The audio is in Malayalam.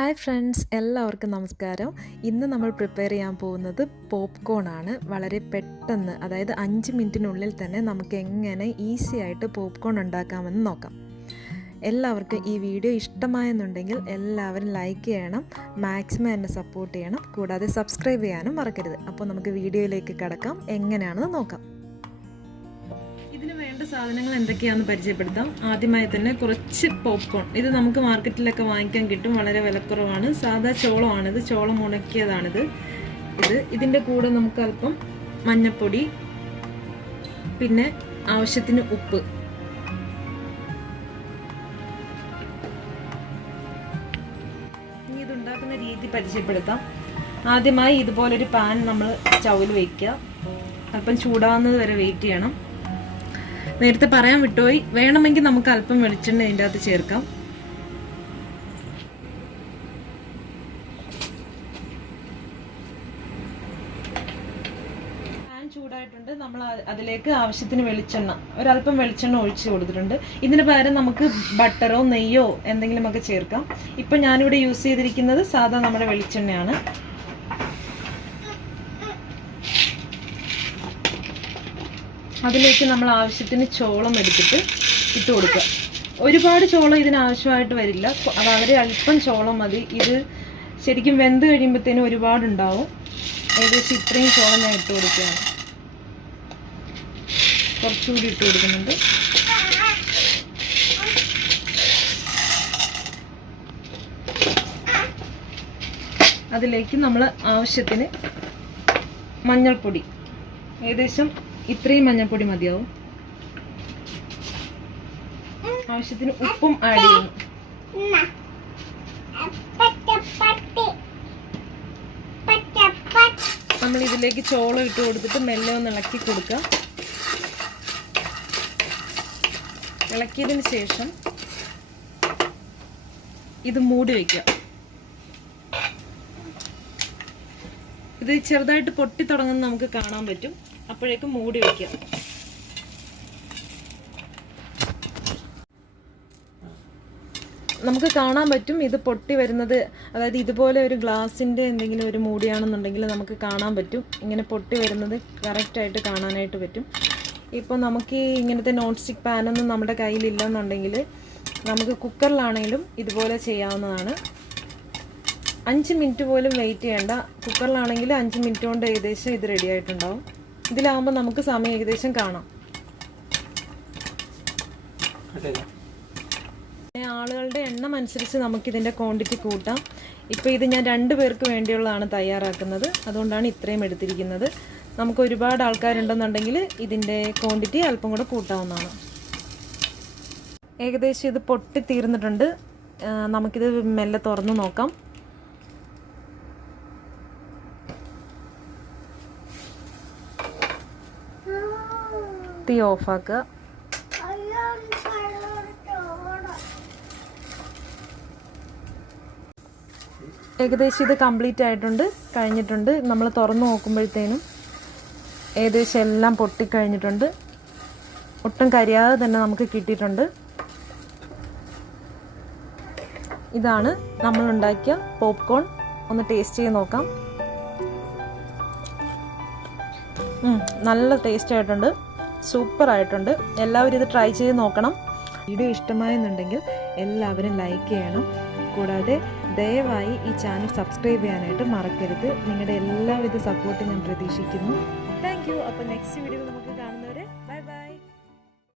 ഹായ് ഫ്രണ്ട്സ്, എല്ലാവർക്കും നമസ്കാരം. ഇന്ന് നമ്മൾ പ്രിപ്പയർ ചെയ്യാൻ പോകുന്നത് പോപ്കോൺ ആണ്. വളരെ പെട്ടെന്ന്, അതായത് 5 മിനിറ്റിനുള്ളിൽ തന്നെ നമുക്ക് എങ്ങനെ ഈസി ആയിട്ട് പോപ്കോൺ ഉണ്ടാക്കാമെന്ന് നോക്കാം. എല്ലാവർക്കും ഈ വീഡിയോ ഇഷ്ടമായെന്നുണ്ടെങ്കിൽ എല്ലാവരും ലൈക്ക് ചെയ്യണം, മാക്സിമം എന്നെ സപ്പോർട്ട് ചെയ്യണം, കൂടാതെ സബ്സ്ക്രൈബ് ചെയ്യാനും മറക്കരുത്. അപ്പോൾ നമുക്ക് വീഡിയോയിലേക്ക് കടക്കാം, എങ്ങനെയാണെന്ന് നോക്കാം. ഇതിന് വേണ്ട സാധനങ്ങൾ എന്തൊക്കെയാണെന്ന് പരിചയപ്പെടുത്താം. ആദ്യമായി തന്നെ കുറച്ച് പോപ്കോൺ. ഇത് നമുക്ക് മാർക്കറ്റിലൊക്കെ വാങ്ങിക്കാൻ കിട്ടും, വളരെ വിലക്കുറവാണ്. സാധാ ചോളമാണിത്, ചോളം ഉണക്കിയതാണിത്. ഇതിൻ്റെ കൂടെ നമുക്ക് അല്പം മഞ്ഞൾപ്പൊടി, പിന്നെ ആവശ്യത്തിന് ഉപ്പ്. ഇനി ഇതുണ്ടാക്കുന്ന രീതി പരിചയപ്പെടുത്താം. ആദ്യമായി ഇതുപോലൊരു പാൻ നമ്മൾ സ്റ്റൗവിൽ വയ്ക്കുക. അല്പം ചൂടാവുന്നത് വരെ വെയിറ്റ് ചെയ്യണം. നേരത്തെ പറയാൻ വിട്ടുപോയി, വേണമെങ്കിൽ നമുക്ക് അല്പം വെളിച്ചെണ്ണ ഇതിൻ്റെ അകത്ത് ചേർക്കാം. പാൻ ചൂടായിട്ടുണ്ട്. നമ്മൾ അതിലേക്ക് ആവശ്യത്തിന് വെളിച്ചെണ്ണ, ഒരല്പം വെളിച്ചെണ്ണ ഒഴിച്ച് കൊടുത്തിട്ടുണ്ട്. ഇതിന് പകരം നമുക്ക് ബട്ടറോ നെയ്യോ എന്തെങ്കിലുമൊക്കെ ചേർക്കാം. ഇപ്പം ഞാനിവിടെ യൂസ് ചെയ്തിരിക്കുന്നത് സാധാ നമ്മുടെ വെളിച്ചെണ്ണയാണ്. അതിലേക്ക് നമ്മൾ ആവശ്യത്തിന് ചോളം എടുത്തിട്ട് ഇട്ട് കൊടുക്കുക. ഒരുപാട് ചോളം ഇതിനാവശ്യമായിട്ട് വരില്ല, വളരെ അല്പം ചോളം മതി. ഇത് ശരിക്കും വെന്ത് കഴിയുമ്പോഴത്തേനും ഒരുപാടുണ്ടാവും. ഏകദേശം ഇത്രയും ചോളം ഞാൻ ഇട്ട് കൊടുക്കുകയാണ്. കുറച്ചുകൂടി ഇട്ട് കൊടുക്കുന്നുണ്ട്. അതിലേക്ക് നമ്മൾ ആവശ്യത്തിന് മഞ്ഞൾപ്പൊടി, ഏകദേശം ഇത്രയും മഞ്ഞൾപ്പൊടി മതിയാവും. ആവശ്യത്തിന് ഉപ്പും ആഡ് ചെയ്യും. നമ്മൾ ഇതിലേക്ക് ചോളം ഇട്ട് കൊടുത്തിട്ട് മെല്ലെ ഒന്ന് ഇളക്കി കൊടുക്കുക. ഇളക്കിയതിന് ശേഷം ഇത് മൂടി വയ്ക്കുക. ഇത് ചെറുതായിട്ട് പൊട്ടി തുടങ്ങുന്നത് നമുക്ക് കാണാൻ പറ്റും. അപ്പോഴേക്കും മൂടി വയ്ക്കുക. നമുക്ക് കാണാൻ പറ്റും ഇത് പൊട്ടി വരുന്നത്. അതായത് ഇതുപോലെ ഒരു ഗ്ലാസിൻ്റെ എന്തെങ്കിലും ഒരു മൂടിയാണെന്നുണ്ടെങ്കിൽ നമുക്ക് കാണാൻ പറ്റും. ഇങ്ങനെ പൊട്ടി വരുന്നത് കറക്റ്റായിട്ട് കാണാനായിട്ട് പറ്റും. ഇപ്പോൾ നമുക്ക് ഇങ്ങനത്തെ നോൺ സ്റ്റിക്ക് പാനൊന്നും നമ്മുടെ കയ്യിലില്ലെന്നുണ്ടെങ്കിൽ നമുക്ക് കുക്കറിലാണെങ്കിലും ഇതുപോലെ ചെയ്യാവുന്നതാണ്. 5 മിനിറ്റ് പോലും വെയിറ്റ് ചെയ്യേണ്ട. കുക്കറിലാണെങ്കിൽ 5 മിനിറ്റ് കൊണ്ട് ഏകദേശം ഇത് റെഡി ആയിട്ടുണ്ടാവും. ഇതിലാവുമ്പോൾ നമുക്ക് സമയം ഏകദേശം കാണാം. ആളുകളുടെ എണ്ണം അനുസരിച്ച് നമുക്കിതിൻ്റെ ക്വാണ്ടിറ്റി കൂട്ടാം. ഇപ്പോൾ ഇത് ഞാൻ 2 പേർക്ക് വേണ്ടിയുള്ളതാണ് തയ്യാറാക്കുന്നത്, അതുകൊണ്ടാണ് ഇത്രയും എടുത്തിരിക്കുന്നത്. നമുക്ക് ഒരുപാട് ആൾക്കാരുണ്ടെന്നുണ്ടെങ്കിൽ ഇതിൻ്റെ ക്വാണ്ടിറ്റി അല്പം കൂടെ കൂട്ടാവുന്നതാണ്. ഏകദേശം ഇത് പൊട്ടി തീർന്നിട്ടുണ്ട്. നമുക്കിത് മെല്ലെ തുറന്ന് നോക്കാം. തീ ഓഫാക്കുക. ഏകദേശം ഇത് കംപ്ലീറ്റ് ആയിട്ടുണ്ട്, കഴിഞ്ഞിട്ടുണ്ട്. നമ്മൾ തുറന്നു നോക്കുമ്പോഴത്തേനും ഏകദേശം എല്ലാം പൊട്ടിക്കഴിഞ്ഞിട്ടുണ്ട്. ഒട്ടും കരിയാതെ തന്നെ നമുക്ക് കിട്ടിയിട്ടുണ്ട്. ഇതാണ് നമ്മളുണ്ടാക്കിയ പോപ്കോൺ. ഒന്ന് ടേസ്റ്റ് ചെയ്ത് നോക്കാം. നല്ല ടേസ്റ്റ് ആയിട്ടുണ്ട്, സൂപ്പർ ആയിട്ടുണ്ട്. എല്ലാവരും ഇത് ട്രൈ ചെയ്ത് നോക്കണം. വീഡിയോ ഇഷ്ടമായെന്നുണ്ടെങ്കിൽ എല്ലാവരും ലൈക്ക് ചെയ്യണം. കൂടാതെ ദയവായി ഈ ചാനൽ സബ്സ്ക്രൈബ് ചെയ്യാനായിട്ട് മറക്കരുത്. നിങ്ങളുടെ എല്ലാവിധ സപ്പോർട്ടും ഞാൻ പ്രതീക്ഷിക്കുന്നു. Thank you. അപ്പോൾ നെക്സ്റ്റ് വീഡിയോയിൽ നമുക്ക് കാണാം.